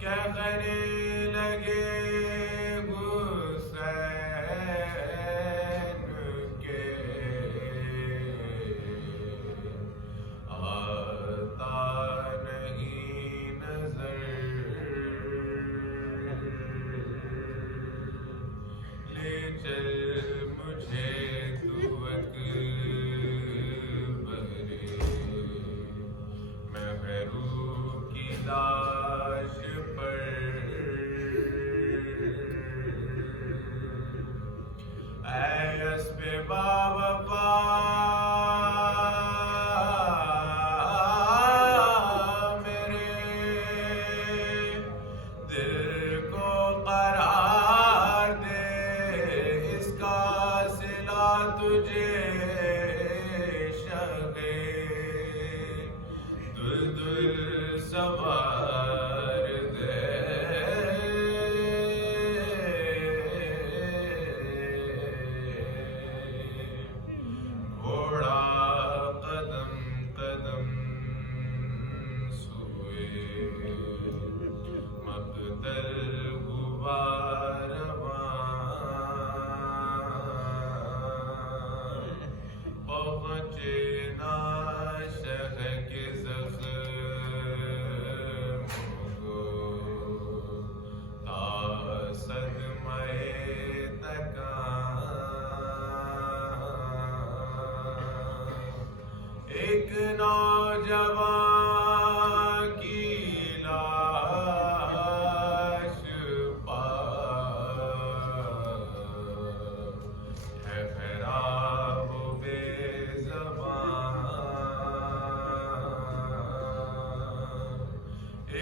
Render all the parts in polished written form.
क्या करने लगे हुसैन के आता नहीं नजर ले चल मुझे तू महबूब की लाश पर ऐस पे बावफा मेरे दिल को करार दे इसका सिला तुझे दुल सवार दे घोड़ा कदम कदम सोए मक़तल हुआ पहुँचे ना शहर के एक नौजवान की लाश है खराब बेज़बान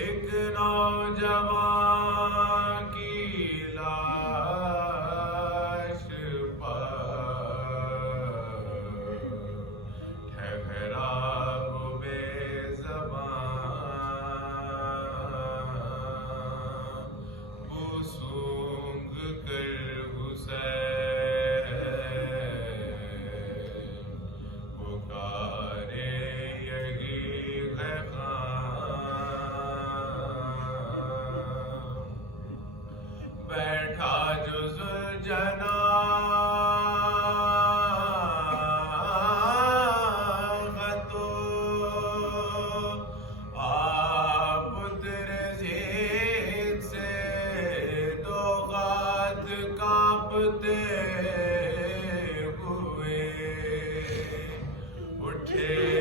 एक नौजवान की लाश बैठा जो सुलझना तो आप तेरे ज़ेद से दो हाथ कांपते हुए उठे